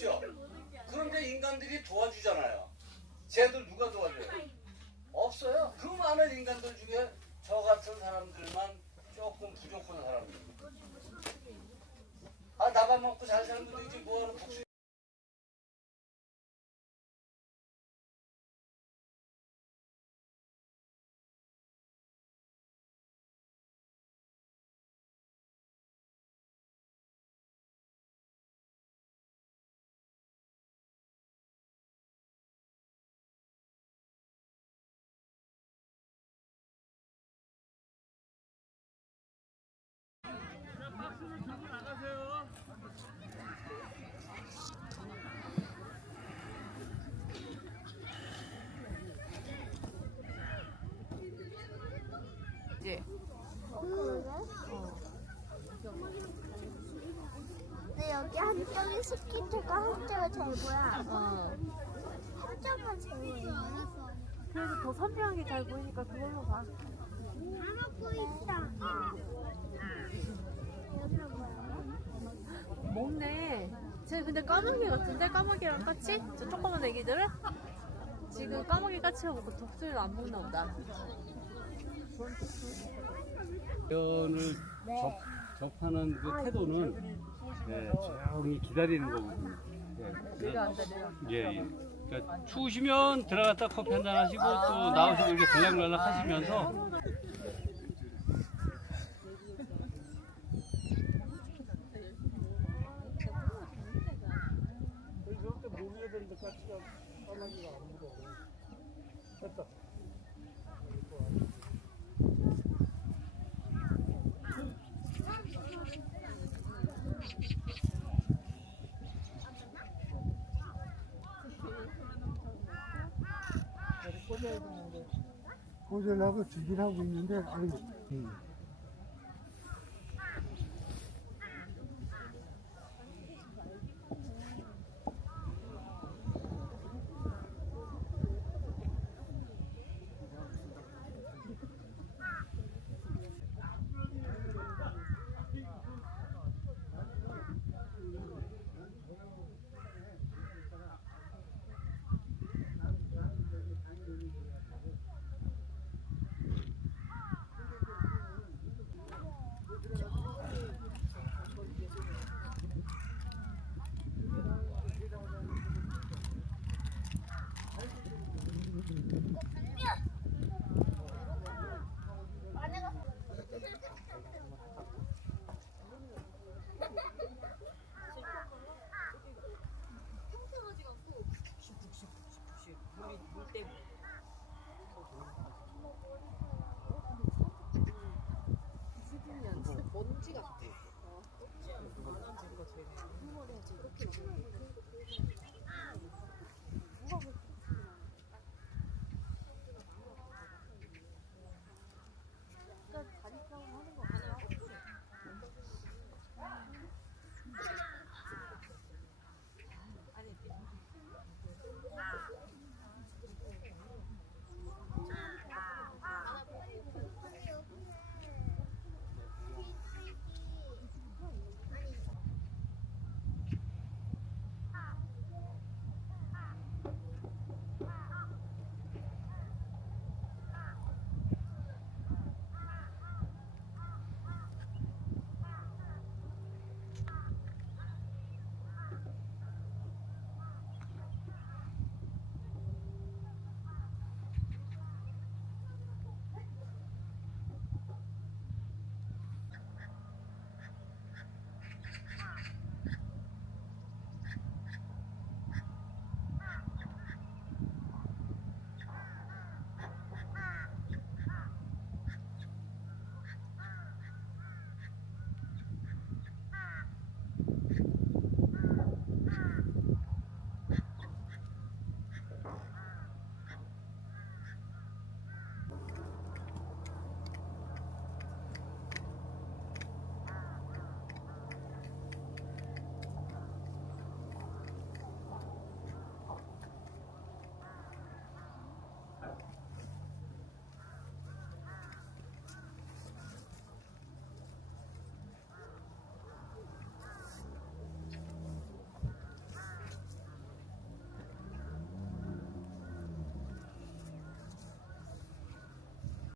없죠. 그런데 인간들이 도와주잖아요. 쟤들 누가 도와줘요? 없어요. 그 많은 인간들 중에 저 같은 사람들만 조금 부족한 사람들. 아, 나만 먹고 잘 사는 분들이지 뭐하러 복수. 이제 근데 여기 한쪽이 스키트가 한쪽은 제일 보여. 한쪽은 제일 보여. 그래도 더 선명하게 잘 보이니까 그걸로 봐. 다 먹고 있다. 먹네. 쟤 근데 까마귀 같은데? 까마귀랑 까치? 저 조그만 애기들은? 지금 까마귀 까치가 먹고 독수리를 안 먹나 보다. 자연을 접하는 그 태도는 조용히 기다리는 거거든요. 내려앉아, 내려. 예. 그러니까 추우시면 들어갔다 커피 한잔 하시고 또 나오시고 이렇게 들락날락 하시면서 고절하고 직진하고 있는데, 아유,